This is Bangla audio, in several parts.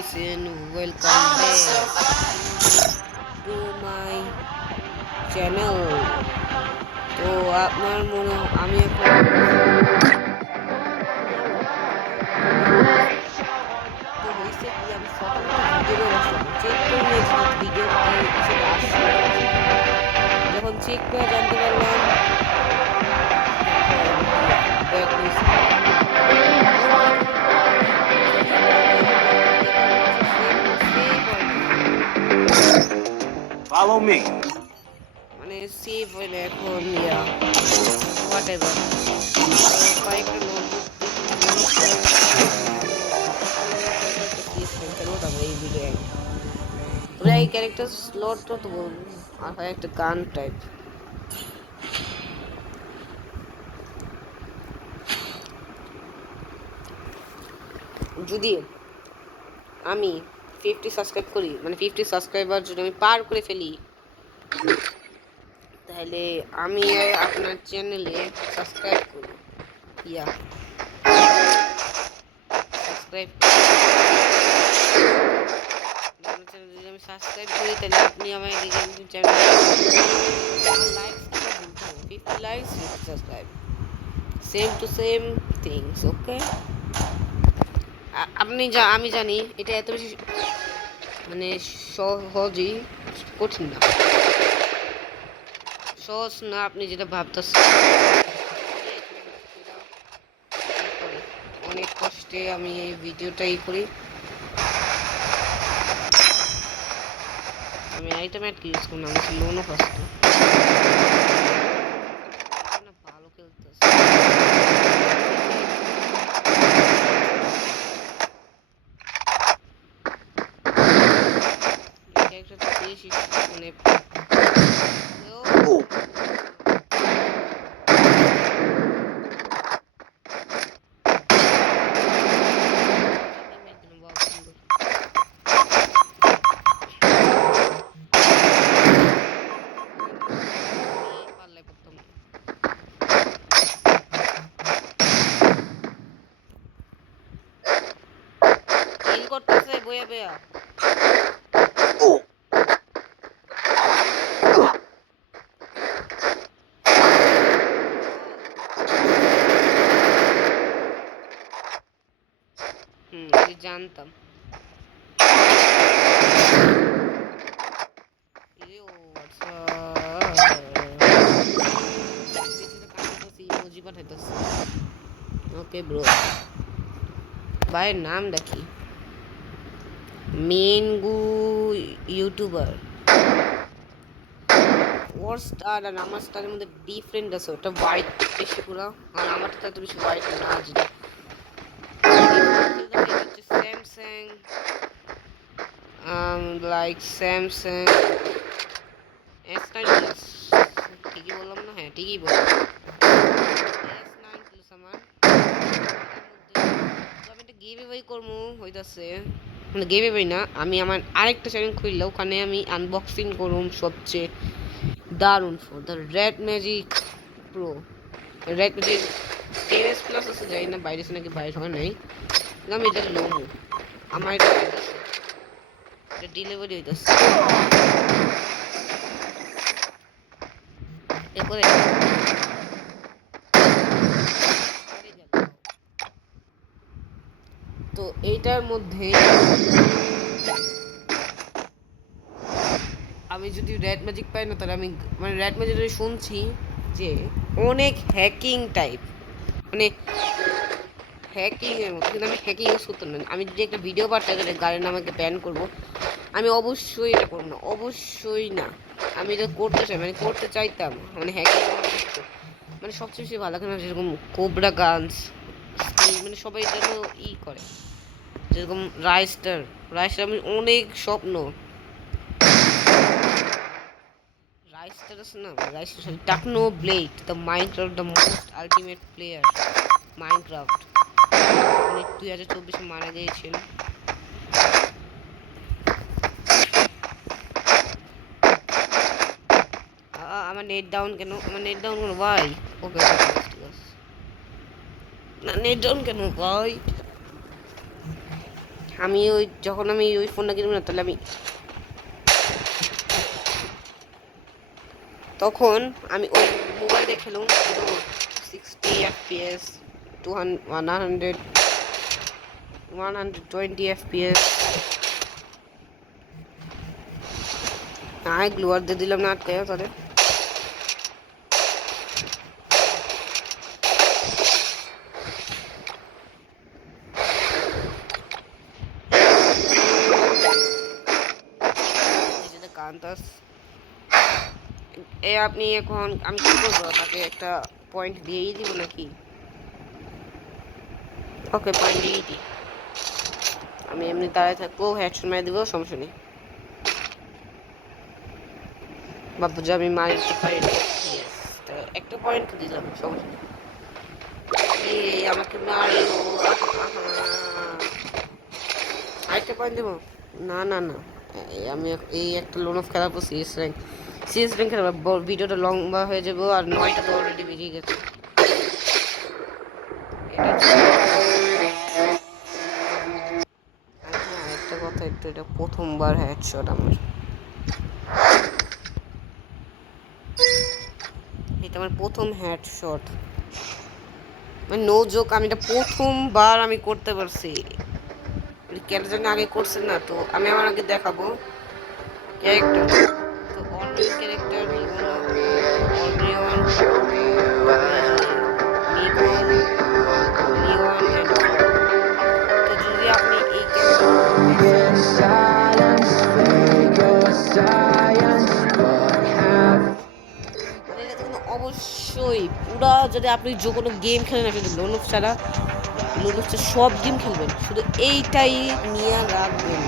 guys and welcome back to my channel. তো আপনার মনে আমি এখন তো হইছে কি আমি সকালে ভিডিও আসলাম চেক করে নিয়েছিলাম ভিডিও কি হিসেবে আসছে যখন চেক করে জানতে পারলাম ব্যাক হয়েছে Follow me. মানে সেভ হইলে এখন হোয়াটএভার কয়েকটা নোটবুক তারপরে এই ভিডিও তোরা এই ক্যারেক্টার স্লটটা তো বলবো আর হয় একটা গান টাইপ যদি আমি 50 সাবস্ক্রাইব করি মানে 50 সাবস্ক্রাইবার যদি আমি পার করে ফেলি তাহলে আমি আপনার চ্যানেলে সাবস্ক্রাইব করি সাবস্ক্রাইব যদি আমি সাবস্ক্রাইব করি তাহলে আপনি আমার channel likes 50 likes 50 subscribe same to same things ওকে আমি জানি এটা এত বেশি মানে সহজই কঠিন না সহজ না আপনি যেটা ভাবতেছেন অনেক কষ্টে আমি এই ভিডিওটাই করি আমি আইটেম অ্যাড ইউজ করি না আমি লোনও ফার্স্ট ভালো খেলতেছে মানে করতেছে বইয়া বইয়া জানতাম ওকে ব্রো ভাইয়ের নাম দেখি মেনগু ইউটিউবার ওর স্টার আর আমার স্টারের মধ্যে ডিফারেন্ট আছে ওটা হোয়াইট বেশি পুরো আর আমারটা তো বেশি হোয়াইট না যেটা Samsung like Samsung S9 plus ঠিকই বললাম না হ্যাঁ ঠিকই বললাম S9 প্লাস আমার আমি একটা গিভ অ্যাওয়ে করবো হইতাছে মানে গিভ অ্যাওয়ে না আমি আমার আরেকটা চ্যানেল খুললে ওখানে আমি আনবক্সিং করুম সবচেয়ে দারুণ phone the red magic pro red magic S plus আছে যাই না বাইরে নাকি বাইরে হয় নাই আমি এটা লোমো আমার এটা ডেলিভারি হইতাছে এরপরে তো এইটার মধ্যে আমি যদি রেড ম্যাজিক পাই না তাহলে আমি মানে রেড ম্যাজিক শুনছি যে অনেক হ্যাকিং টাইপ মানে হ্যাকিং এর মতো কিন্তু আমি হ্যাকিং ইউজ করতে না আমি যদি একটা ভিডিও পাঠাই তাহলে গাড়ির আমাকে ব্যান করবো আমি অবশ্যই এটা করবো না অবশ্যই না আমি এটা করতে চাই মানে করতে চাইতাম মানে হ্যাকিং মানে সবচেয়ে বেশি ভালো লাগে না যেরকম কোবরা গানস মানে সবাই যেন করে যেরকম রাইস্টার আমি অনেক স্বপ্ন রাইস্টার আছে না রাইস্টার Technoblade the Minecraft the most ultimate player Minecraft উনি 2024 মারা গিয়েছেন আমার নেট ডাউন কেন ভাই ওকে ঠিক আছে না নেট ডাউন কেন ভাই আমি ওই যখন আমি ওই ফোনটা কিনবো না তাহলে আমি তখন আমি ওই মোবাইলে খেলুম 60 FPS 200 120 FPS গ্লোয়ার দিয়ে দিলাম না আটকে তাহলে কান্তাস আপনি এখন আমি কি করবো তাকে একটা পয়েন্ট দিয়েই দিব নাকি ওকে পয়েন্ট দিয়েই দিই আমি এমনি দাঁড়ায় থাকবো হেডশট মেরে দিব সমস্যা নেই বাবু যে আমি মারতে পারি একটা পয়েন্ট দিলাম সমস্যা নেই আমাকে মারে আরেকটা পয়েন্ট দেবো না না না আমি এই একটা লোন অফ খেলাবো সিএস র্যাঙ্ক খেলাবো ভিডিওটা লম্বা হয়ে যাবো আর 9টা তো অলরেডি বেরিয়ে গেছে একটা কথা একটু এটা প্রথমবার হেডশট আমার এটা আমার প্রথম হেডশট মানে নো জোক আমি এটা প্রথমবার আমি করতে পারছি কেন জানি আগে করছে না তো আমি আমার আগে দেখাবো ক্যারেক্টার তো অনলি ক্যারেক্টার তো যদি আপনি এই অবশ্যই পুরা যদি আপনি যে কোনো গেম খেলেন আপনি লোনফ ছাড়া লোনফ সব গেম খেলবেন শুধু এইটাই নিয়ে রাখবেন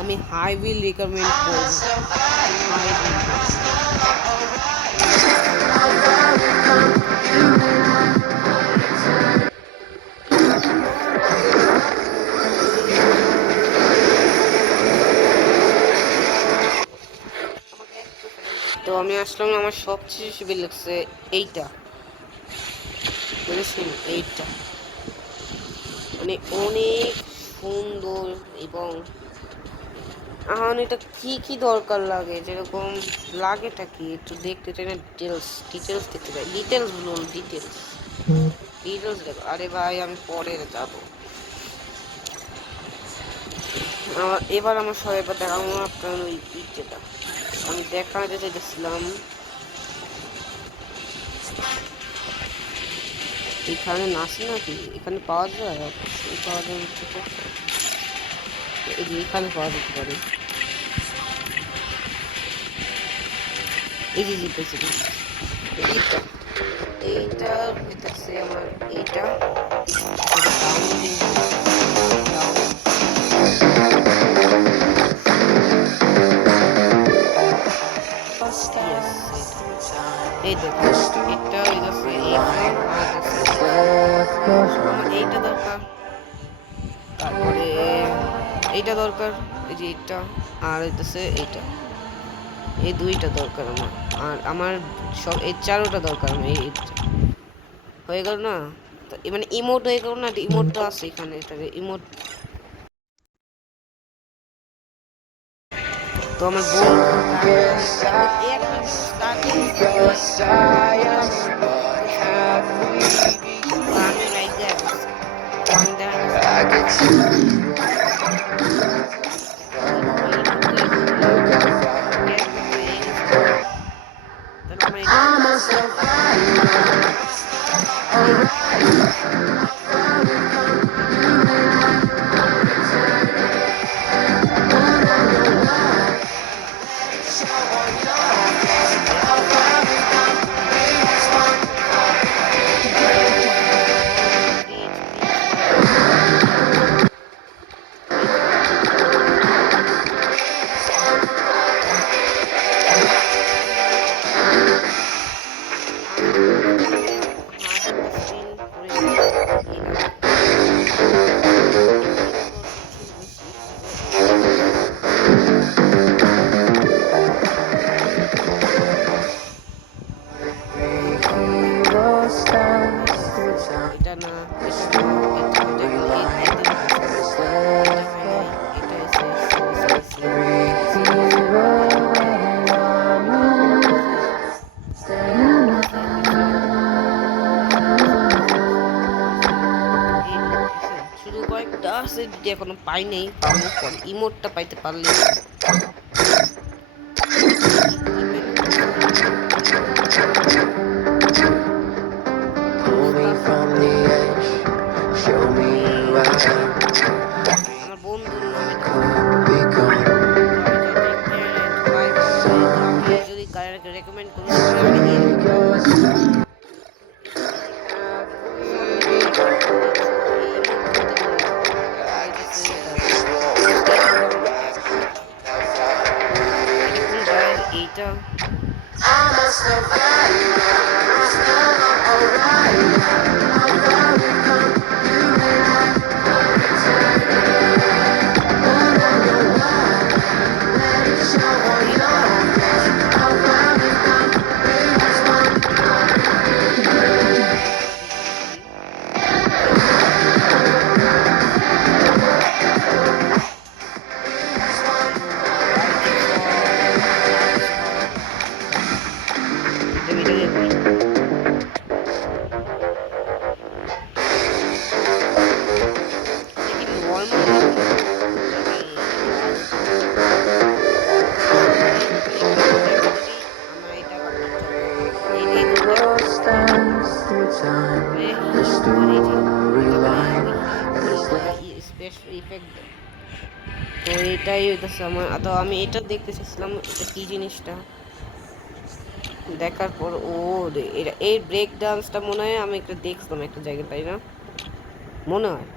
আমি হাইলি রেকমেন্ড করব তো আমি আসলাম আমার সবচেয়ে বেশি ভালো লাগছে এইটা বুঝেছেন এইটা মানে অনেক সুন্দর এবং এখন এটা কি কি দরকার লাগে যেরকম লাগেটা কি একটু দেখতে চাই না ডিটেলস দেখতে চাই ডিটেলস বলুন ডিটেলস দেখো আরে ভাই আমি পরে যাবো এবার আমার সবাই এবার দেখাবো আপনার ওই যেটা আমি দেখাতে চাইতেছিলাম এখানে নাচে নাকি এখানে পাওয়া যায় অবশ্যই পাওয়া যায় এই যে এখানে পাওয়া যেতে পারে এই যে পেয়েছি এইটা এইটা হইতেছে আমার এইটা এই দেখো এটা হইতেছে আমার এইটা দরকার তারপরে এইটা দরকার এই যে এইটা আর হইতেছে এইটা এই দুইটা দরকার আমার আর আমার সব এই চারোটা দরকার আমার এই হয়ে গেল না মানে ইমোট হয়ে গেল না ইমোটটা আছে এখানে এটাকে ইমোট তো আমার শুধু কয়েকটা আছে যদি এখনো পাই নাই, পাবো পরে। ইমোটটা পাইতে পারলে Pull me from the edge, show me who I am. আমার বন্ধুর নামে Could become. যদি কারোর রেকমেন্ড করুন আমি দিয়ে দেবো। এইটা I'm a survivor. What stands through time, the storyline is like. Special effect তো এটাই হইতেছে আমার। তো আমি এটা দেখতে চাইছিলাম এটা কি জিনিসটা, দেখার পর ও এটা এই ব্রেক ডান্সটা মনে হয় আমি একটা দেখছিলাম একটা জায়গায়, তাই না মনে হয়।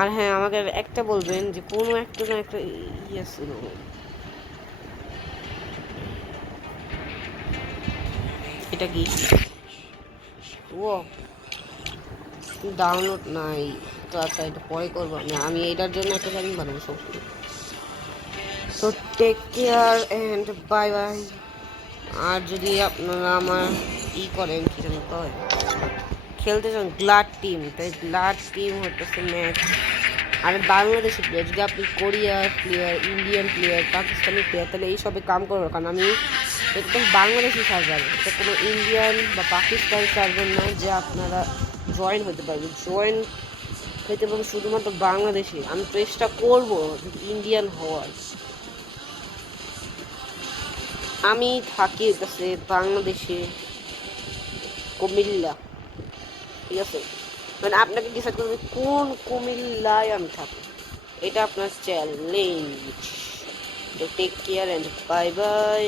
আর হ্যাঁ আমাকে একটা বলবেন যে কোনো একটা না একটা ইয়ে ছিল, এটা কি ও ডাউনলোড নাই তো। আচ্ছা এটা পরে করবো আমি এটার জন্য একটা জানি বানাবো সব। তো take care and bye bye. আর যদি আপনারা আমার করেন কি যেন কয় খেলতে চান গ্লাড টিম, তাই গ্লাড টিম হতেছে ম্যাচ। আর বাংলাদেশি প্লেয়ার যদি আপনি কোরিয়ার player, Indian player, Pakistani player, তাহলে এইসবে কাম করবো। কারণ আমি একদম বাংলাদেশি সার্ভার, এটা কোনো ইন্ডিয়ান বা পাকিস্তানি সার্ভার না যে আপনারা জয়েন হতে পারবেন। জয়েন হইতে পারবেন শুধুমাত্র বাংলাদেশি। আমি চেষ্টা করবো ইন্ডিয়ান হওয়ার। আমি থাকি হইতেছে বাংলাদেশে কুমিল্লা, ঠিক আছে? মানে আপনাকে ডিসাইড করতে হবে কোন কুমিল্লায় আমি থাকি, এটা আপনার চ্যালেঞ্জ। তো take care and bye by.